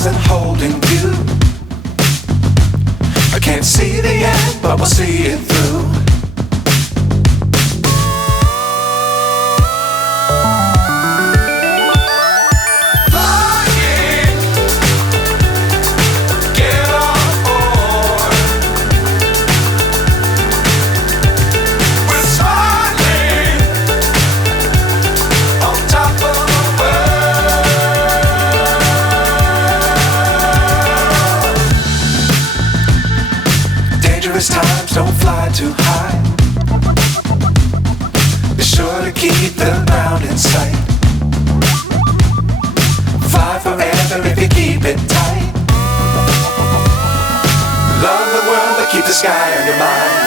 stars and holding you. I can't see the end, but we'll see it through. Times don't fly too high. Be sure to keep the ground in sight. Fly forever if you keep it tight. Love the world but keep the sky on your mind.